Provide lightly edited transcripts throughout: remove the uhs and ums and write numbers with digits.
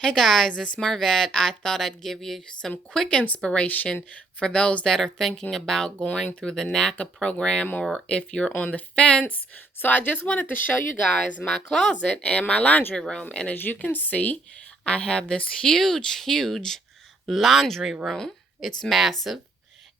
Hey guys, it's Marvette. I thought I'd give you some quick inspiration for those that are thinking about going through the NACA program or if you're on the fence. So I just wanted to show you guys my closet and my laundry room. And as you can see, I have this huge laundry room. It's massive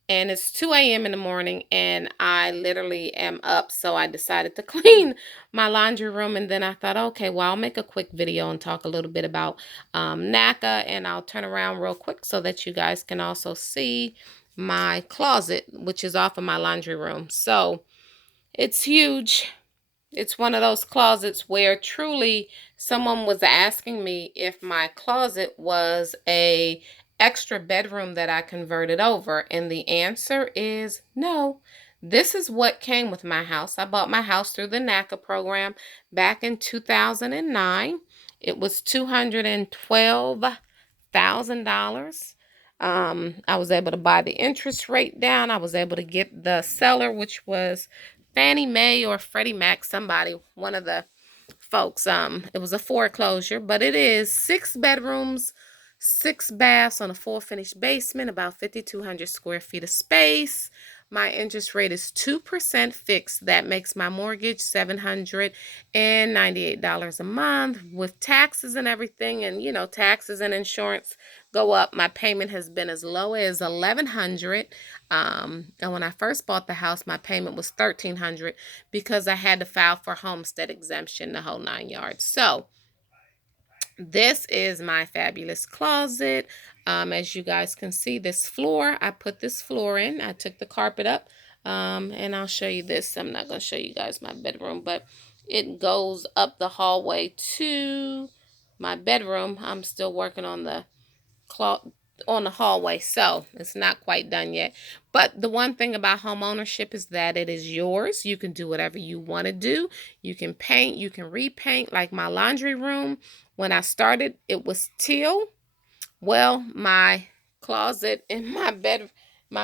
and it's 2 a.m. in the morning and I literally am up, so I decided to clean my laundry room. And then I thought, okay, well, I'll make a quick video and talk a little bit about NACA, and I'll turn around real quick so that you guys can also see my closet, which is off of my laundry room. So it's huge. It's one of those closets where truly someone was asking me if my closet was a extra bedroom that I converted over, and the answer is no. This is what came with my house. I bought my house through the NACA program back in 2009. It was $212,000. I was able to buy the interest rate down. I was able to get the seller, which was Fannie Mae or Freddie Mac, somebody, one of the folks. It was a foreclosure, but it is 6 bedrooms, 6 baths on a full finished basement, about 5,200 square feet of space. My interest rate is 2% fixed. That makes my mortgage $798 a month with taxes and everything. And you know, taxes and insurance go up. My payment has been as low as 1,100. And when I first bought the house, my payment was 1,300 because I had to file for homestead exemption, the whole 9 yards. So this is my fabulous closet. As you guys can see, this floor, I put this floor in. I took the carpet up, and I'll show you this. I'm not going to show you guys my bedroom, but it goes up the hallway to my bedroom. I'm still working on the cloth on the hallway, so it's not quite done yet. But the one thing about home ownership is that it is yours. You can do whatever you want to do. You can paint, you can repaint. Like my laundry room, when I started, it was teal. Well, my closet in my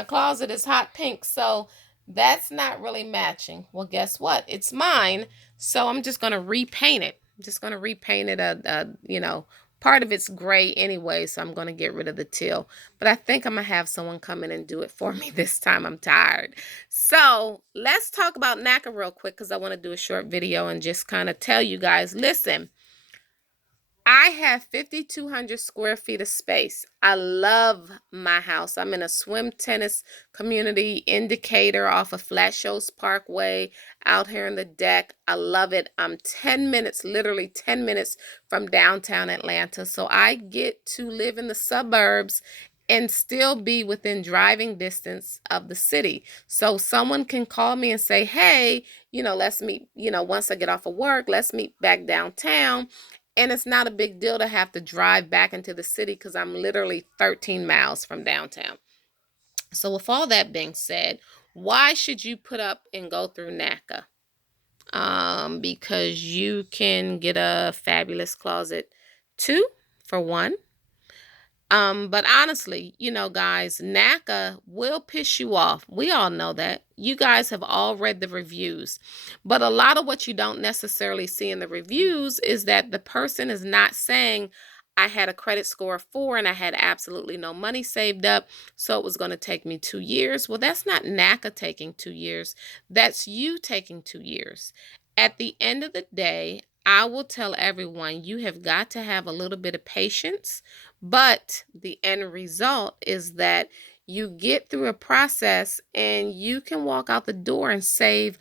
closet is hot pink, so that's not really matching. Well, guess what? It's mine, so I'm just gonna repaint it. I'm just gonna repaint it. Part of it's gray anyway, so I'm gonna get rid of the teal. But I think I'm gonna have someone come in and do it for me this time. I'm tired. So let's talk about NACA real quick because I want to do a short video and just kind of tell you guys. Listen. I have 5,200 square feet of space. I love my house. I'm in a swim tennis community indicator off of Flat Shoals Parkway out here in the deck. I love it. I'm 10 minutes, literally 10 minutes from downtown Atlanta. So I get to live in the suburbs and still be within driving distance of the city. So someone can call me and say, hey, let's meet, once I get off of work, let's meet back downtown. And it's not a big deal to have to drive back into the city because I'm literally 13 miles from downtown. So with all that being said, why should you put up and go through NACA? Because you can get a fabulous closet too, for one. But honestly, guys, NACA will piss you off. We all know that. You guys have all read the reviews. But a lot of what you don't necessarily see in the reviews is that the person is not saying, I had a credit score of 4 and I had absolutely no money saved up, so it was going to take me 2 years. Well, that's not NACA taking 2 years. That's you taking 2 years. At the end of the day, I will tell everyone you have got to have a little bit of patience, but the end result is that you get through a process and you can walk out the door and save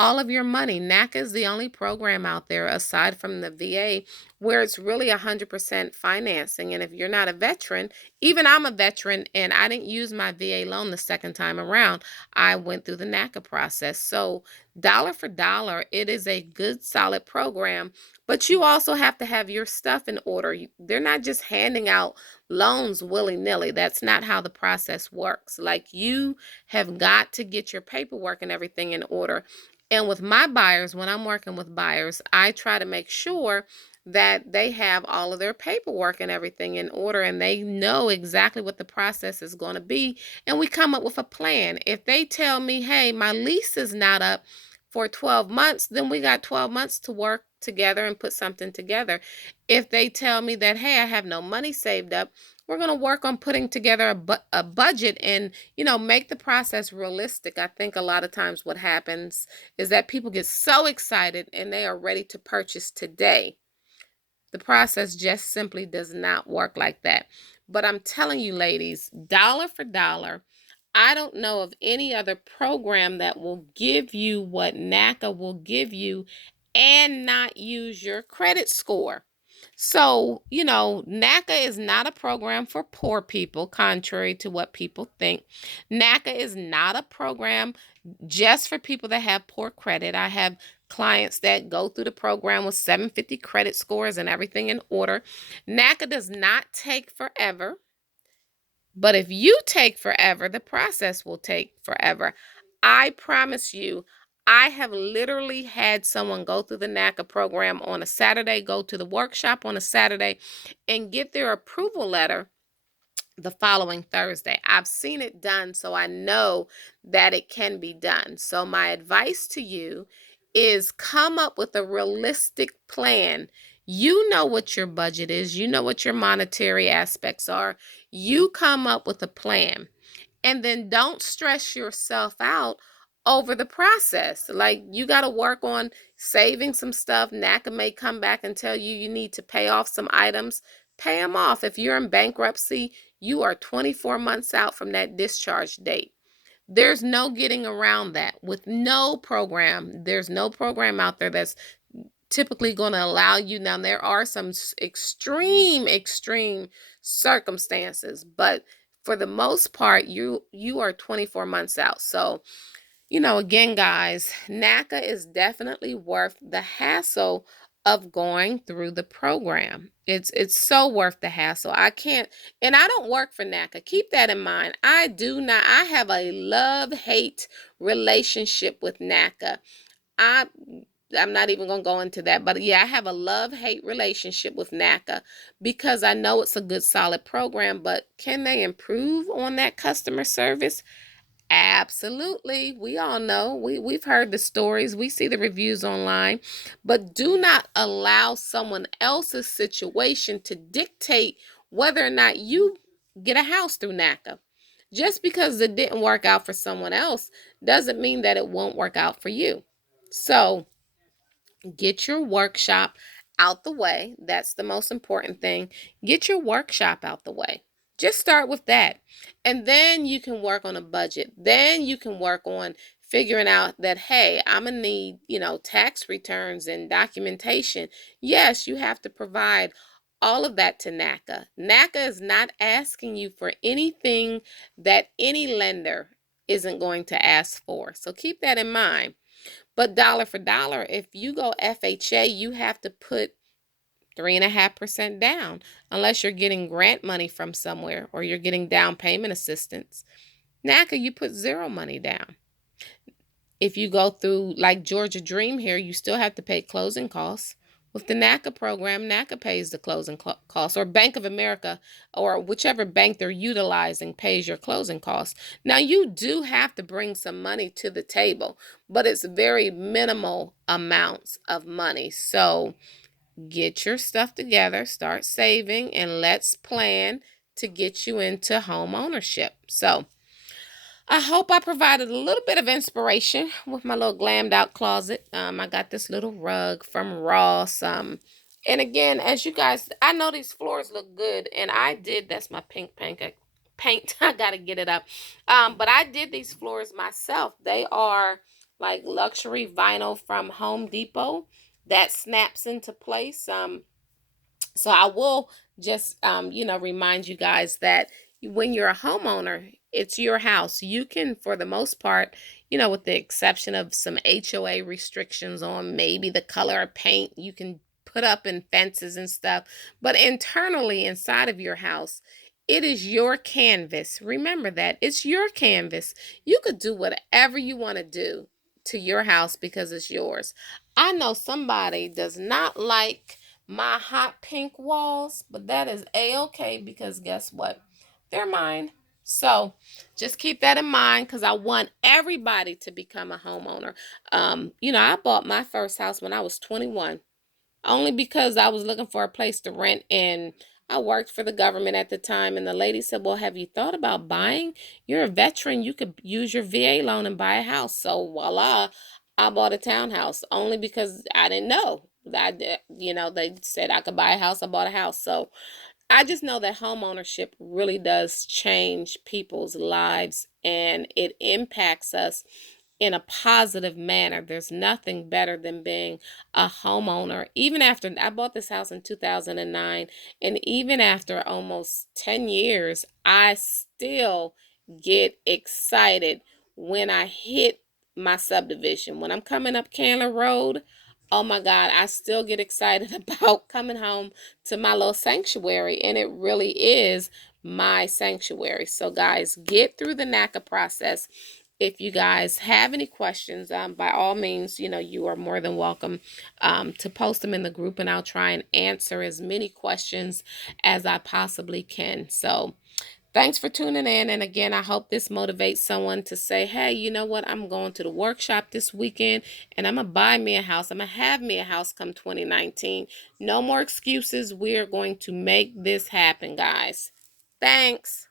all of your money. NACA is the only program out there aside from the VA where it's really 100% financing. And if you're not a veteran, even I'm a veteran and I didn't use my VA loan the second time around. I went through the NACA process. So dollar for dollar, it is a good, solid program. But you also have to have your stuff in order. They're not just handing out loans willy-nilly. That's not how the process works. Like, you have got to get your paperwork and everything in order. And with my buyers, when I'm working with buyers, I try to make sure that they have all of their paperwork and everything in order and they know exactly what the process is going to be. And we come up with a plan. If they tell me, hey, my lease is not up for 12 months, then we got 12 months to work together and put something together. If they tell me that, hey, I have no money saved up, we're going to work on putting together a budget and, make the process realistic. I think a lot of times what happens is that people get so excited and they are ready to purchase today. The process just simply does not work like that. But I'm telling you, ladies, dollar for dollar, I don't know of any other program that will give you what NACA will give you and not use your credit score. So, NACA is not a program for poor people, contrary to what people think. NACA is not a program just for people that have poor credit. I have clients that go through the program with 750 credit scores and everything in order. NACA does not take forever, but if you take forever, the process will take forever. I promise you, I have literally had someone go through the NACA program on a Saturday, go to the workshop on a Saturday, and get their approval letter the following Thursday. I've seen it done, so I know that it can be done. So my advice to you is come up with a realistic plan. You know what your budget is. You know what your monetary aspects are. You come up with a plan. And then don't stress yourself out over the process. Like, you got to work on saving some stuff. NACA may come back and tell you you need to pay off some items. Pay them off. If you're in bankruptcy, you are 24 months out from that discharge date. There's no getting around that. With no program, there's no program out there that's typically going to allow you. Now, there are some extreme circumstances, but for the most part, you are 24 months out. So, again, guys, NACA is definitely worth the hassle of going through the program. It's so worth the hassle. I can't, and I don't work for NACA. Keep that in mind. I do not. I have a love-hate relationship with NACA. I I'm not even going to go into that, but yeah, I have a love-hate relationship with NACA because I know it's a good solid program, but can they improve on that customer service? Absolutely. We all know. We've heard the stories. We see the reviews online. But do not allow someone else's situation to dictate whether or not you get a house through NACA. Just because it didn't work out for someone else doesn't mean that it won't work out for you. So, get your workshop out the way. That's the most important thing. Get your workshop out the way. Just start with that. And then you can work on a budget. Then you can work on figuring out that, hey, I'm going to need, tax returns and documentation. Yes, you have to provide all of that to NACA. NACA is not asking you for anything that any lender isn't going to ask for. So keep that in mind. But dollar for dollar, if you go FHA, you have to put 3.5% down unless you're getting grant money from somewhere or you're getting down payment assistance. NACA, you put zero money down. If you go through like Georgia Dream here, you still have to pay closing costs. With the NACA program, NACA pays the closing costs, or Bank of America, or whichever bank they're utilizing pays your closing costs. Now, you do have to bring some money to the table, but it's very minimal amounts of money. So get your stuff together, start saving, and let's plan to get you into home ownership. So, I hope I provided a little bit of inspiration with my little glammed out closet. I got this little rug from Ross. And again, as you guys, I know these floors look good, and I did. That's my pink paint. I gotta get it up. But I did these floors myself. They are like luxury vinyl from Home Depot that snaps into place. So I will just, remind you guys that when you're a homeowner, it's your house. You can, for the most part, with the exception of some HOA restrictions on maybe the color of paint, you can put up in fences and stuff. But internally, inside of your house, it is your canvas. Remember that it's your canvas. You could do whatever you want to do to your house because it's yours. I know somebody does not like my hot pink walls, but that is a-okay because guess what? They're mine. So just keep that in mind because I want everybody to become a homeowner. I bought my first house when I was 21. only because I was looking for a place to rent, and I worked for the government at the time. And the lady said, "Well, have you thought about buying? You're a veteran. You could use your VA loan and buy a house." So voila, I bought a townhouse only because I didn't know. They said I could buy a house. I bought a house. So I just know that home ownership really does change people's lives, and it impacts us in a positive manner. There's nothing better than being a homeowner. Even after I bought this house in 2009, and even after almost 10 years, I still get excited when I hit my subdivision. When I'm coming up Candler Road, oh my God, I still get excited about coming home to my little sanctuary, and it really is my sanctuary. So guys, get through the NACA process. If you guys have any questions, by all means, you are more than welcome to post them in the group, and I'll try and answer as many questions as I possibly can. So thanks for tuning in. And again, I hope this motivates someone to say, hey, you know what? I'm going to the workshop this weekend, and I'm going to buy me a house. I'm going to have me a house come 2019. No more excuses. We are going to make this happen, guys. Thanks.